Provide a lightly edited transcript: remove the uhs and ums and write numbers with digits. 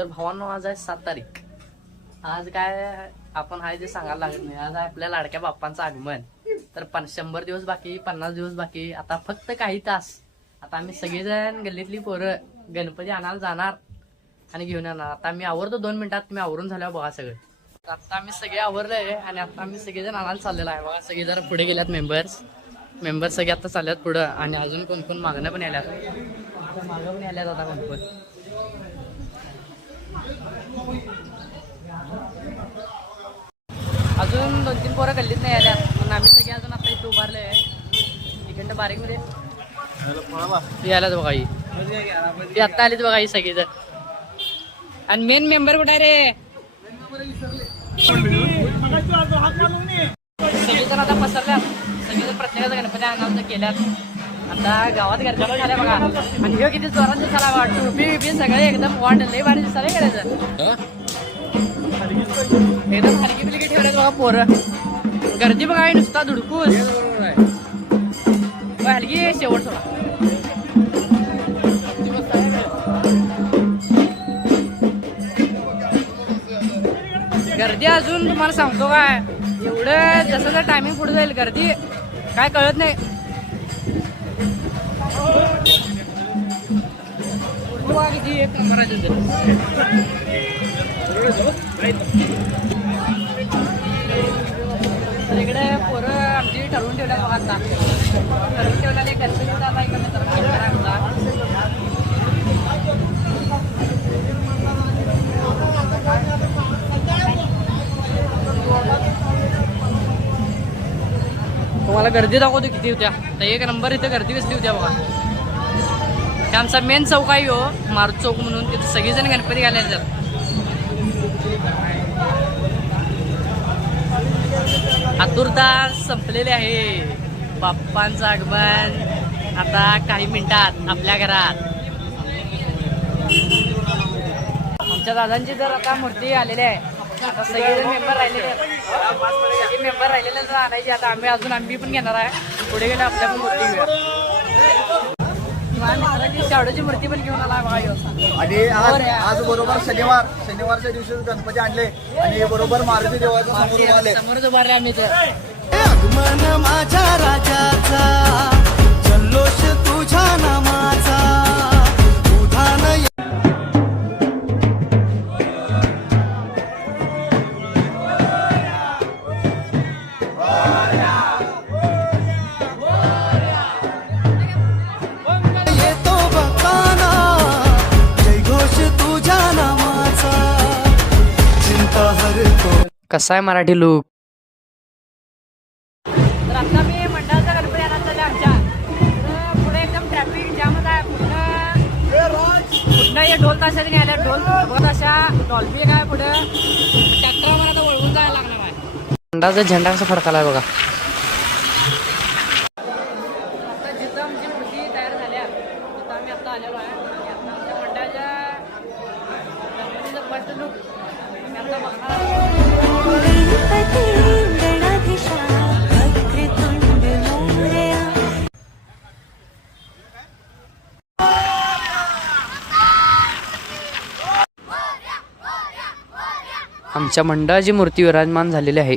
तर भावांनो, आज आहे 7 तारीख. आज काय आपण आहे ते सांगायला लागत नाही. आज आहे आपल्या लाडक्या बाप्पांचं आगमन. तर 100 दिवस बाकी, 50 दिवस बाकी, आता फक्त काही तास. आता आम्ही सगळेजण गल्लीतली पोरं गणपती आणायला जाणार आणि घेऊन येणार. आता मी आवरतो 2 मिनिटात. तुम्ही आवरून झाल्यावर बघा सगळं. आता आम्ही सगळे आवरले आणि आता आम्ही सगळेजण आणायला चाललेलो आहे. बघा सगळे जरा पुढे गेल्यात. मेंबर सगळे आता चालल्यात पुढं आणि अजून कोण कोण मागणं पण आल्यात. मागं पण आल्यात आता कोण कोण. अजून 2-3 पोरं गल्लीत नाही आल्यात, पण आम्ही सगळे अजून आता इथे उभारले आहे. इकडं बारीक मध्ये आल्यात बघा. ही आत्ता आलीत बघा ही सगळी जण. आणि मेन मेंबर कुठे आहे रे? सगळीजण आता पसरल्यात. सगळीजण प्रत्येकाचा गणपती आणायला केल्यात. आता गावात घरच्या झाल्या बघा. आणि हे किती जोरात दिसायला बघा. टोपी बिपी सगळे एकदम वॉन्ड लई भारी दिसायला करायचं. एकदम हलकी बिलकी ठेवल्यात बघा पोरं. गर्दी बघा नुसता धुडकूस. हलकी शेवट सोडा. गर्दी अजून तुम्हाला सांगतो काय, एवढं जसं जर टायमिंग पुढे जाईल गर्दी काय कळत नाही. किती एक नंबर इकडे पोरं आमची ठरवून ठेवल्या बघा. आता ठरवून ठेवल्याने गणपतीचा आता एकमेकांना तुम्हाला गर्दी दाखवतो किती होत्या. तर एक नंबर इथं गर्दी कसली होत्या बघा. आमचा मेन चौक आहे हो, मारुती चौक म्हणून. तिथे सगळेजण गणपती घालायला जातात. आतुरता संपलेली आहे. बाप्पांचं आगमन आता काही मिनिटात आपल्या घरात. आमच्या दादांची तर आता मूर्ती आलेली आहे. आता सगळे मेंबर राहिलेले आहेत. सगळे मेंबर राहिलेले तर आणायचे. आता आम्ही पण घेणार आहे. पुढे गेले आपल्या पण मूर्ती घेऊया. शाडूची मूर्ती पण घेऊन आला बघा. आणि आज बरोबर शनिवारच्या दिवशी गणपती आणले आणि बरोबर मारुती देवाच्या समोरच उभारले आम्ही. तर आगमन माझ्या राजाचा, जल्लोष तुझ्या नामाचा, उधान येतो बघताना, जयघोष तुझ्या नामाचा, चिंता हरतो. कसा आहे मराठी लूक. तर आता मी मंडळाचा गणपती आणायला चालले आमच्या. तर पुढे एकदम ट्रॅफिक जामच आहे. पुन्हा हे ढोल ताशाने आल्या. ढोल बघत अशा डॉल्बी काय पुढे ट्रॅक्टर मला आता वळवून जायला लागणार आहे. मंडळाचा झेंडा कसा फडकालाय बघा. आता जिथं आमची मूर्ती तयार झाल्या तिथं आम्ही आता आलेलो आहे. आता आमच्या मंडळाच्या गणपतीचं फर्स्ट लुक आम्ही आता बघणार. आमच्या मंडळाची मूर्ती विराजमान झालेली आहे.